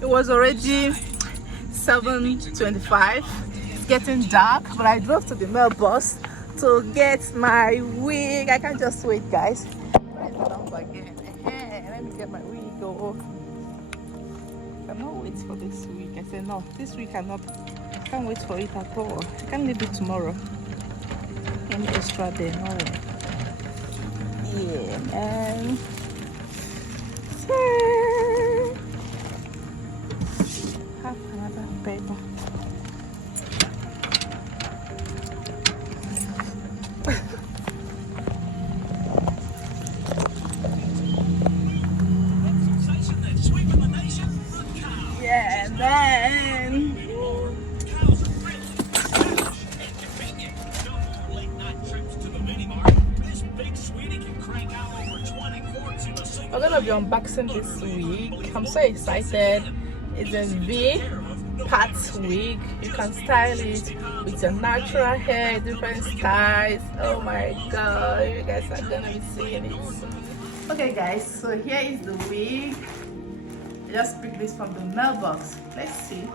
It was already 7:25. It's getting dark, but I drove to the mailbox to get my wig. I can't just wait, guys. Where's the number again? Let me get my wig. Oh, I cannot wait for this week. I said no, this week I can't wait for it at all. I can't leave it tomorrow. Any extra day, no. Yeah, man. Have another paper. Yeah, and then we're gonna be unboxing this wig. I'm so excited. It's a V part wig. You can style it with your natural hair, different styles. Oh my god, you guys are gonna be seeing it. Okay guys, so here is the wig. I just picked this from the mailbox. Let's see.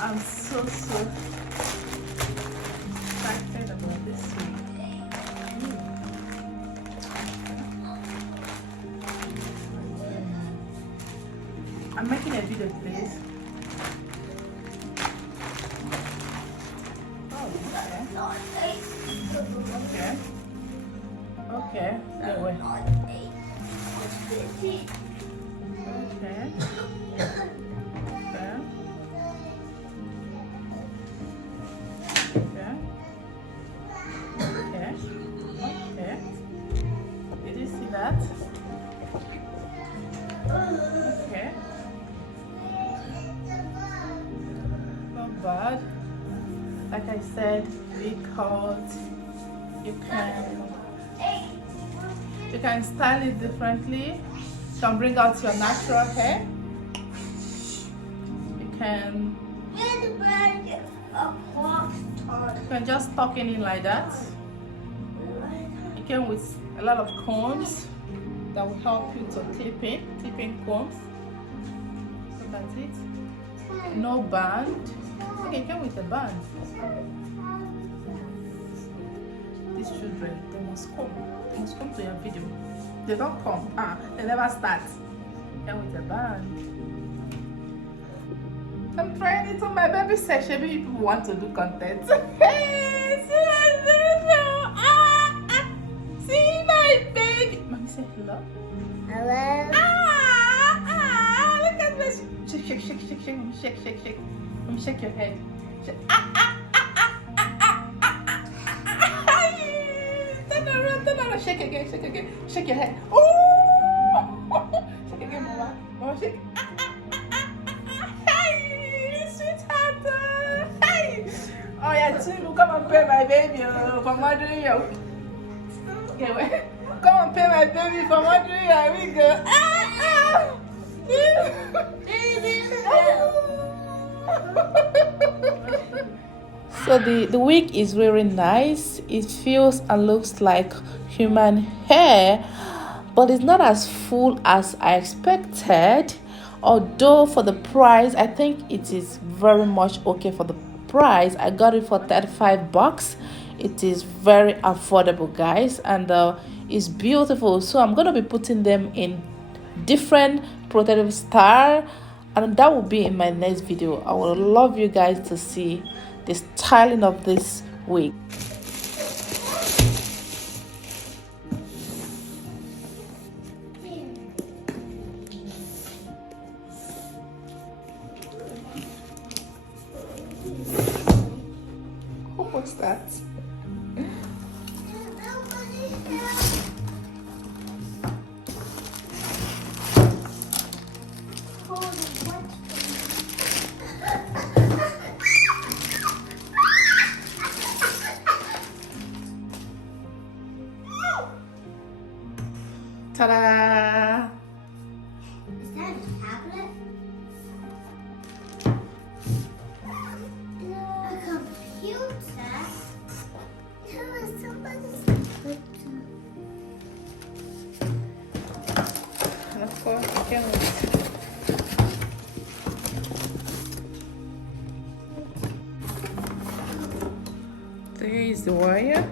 I'm so excited about this wig. I'm making a video, please. Oh, okay. Okay. Anyway. Okay. Okay. Okay. Okay. Okay. Did you see that? Okay. Not bad. Like I said, because you can style it differently. You can bring out your natural hair. You can just tuck it in like that. You can with a lot of combs that will help you to clipping combs. So that's it. No band. Okay, you can with a band. These children, they must come to your video. They don't come, they never start. And with a band. I'm trying it on my baby section. Maybe people want to do content. Hey, see my baby. Mommy, say hello. Hello. Look at this. Shake. Let me shake your head. Turn around. Shake again. Shake your head. Oh! Shake again, Mama. Mama, shake. Hey, sweetheart. Hey. Oh yeah, Tulu, come and pay my baby for mothering you. Okay, wait. Come and pay my baby for mothering you. We go. So the wig is really nice. It feels and looks like human hair, but it's not as full as I expected. Although for the price, I think it is very much okay for the price. I got it for 35 bucks. It is very affordable, guys, and it's beautiful. So I'm gonna be putting them in different protective style, and that will be in my next video. I would love you guys to see the styling of this wig. What's that? Ta-da! Is that a tablet? A computer? is the wire.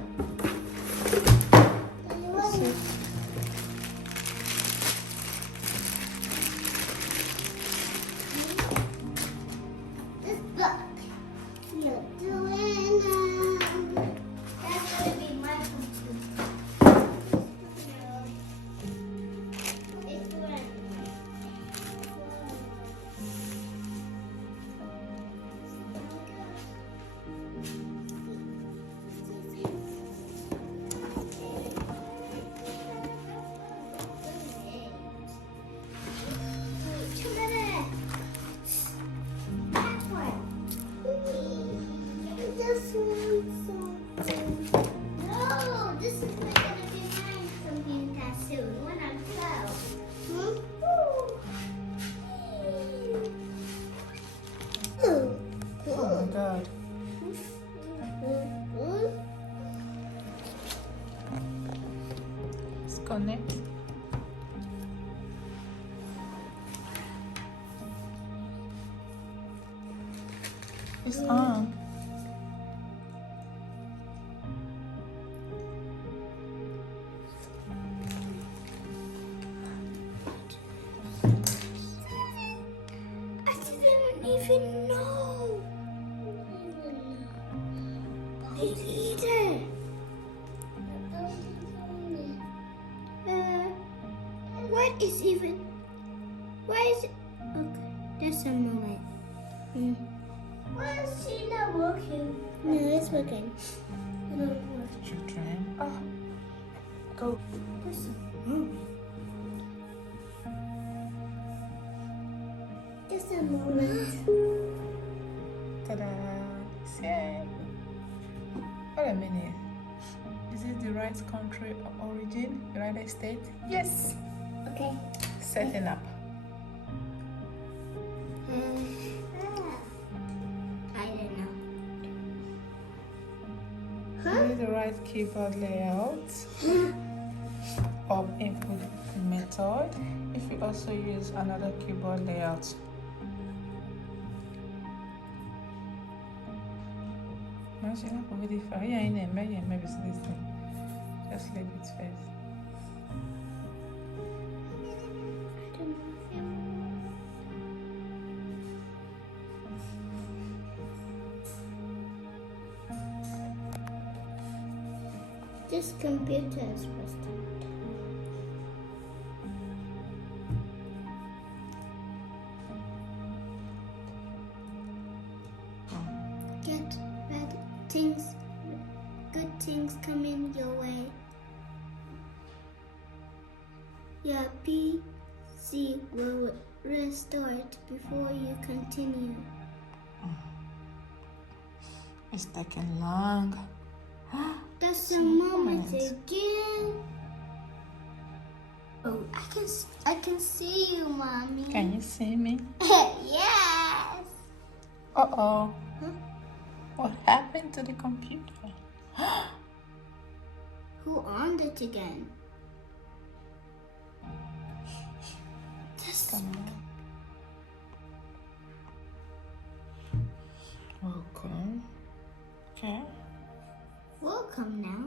This book. You're doing that's gonna be my computer. It's doing. This one, no, this is not gonna be mine computer soon when I'm 12. Oh my god. Let's connect. It's on. I didn't even know. Me either. What is even? Why is it? Okay, there's some more light. Why is she not working? No, it's working. Children. Oh. Go. There's some. Just a moment. Ta-da. See? Wait a minute. Is it the right country of origin? United States? Yes. Okay. Setting up. I don't know. Is it the right keyboard layout or input method? If you also use another keyboard layout. Maybe it's this thing. Just leave it first. This computer is rusty. Get bad things, good things coming your way. Your PC will restart before you continue. It's taking long. That's a moment again. Oh, I can see you, mommy. Can you see me? Yes. Uh-oh. Huh? What happened to the computer? Who owned it again? This. Come on. Welcome. Okay. Welcome now.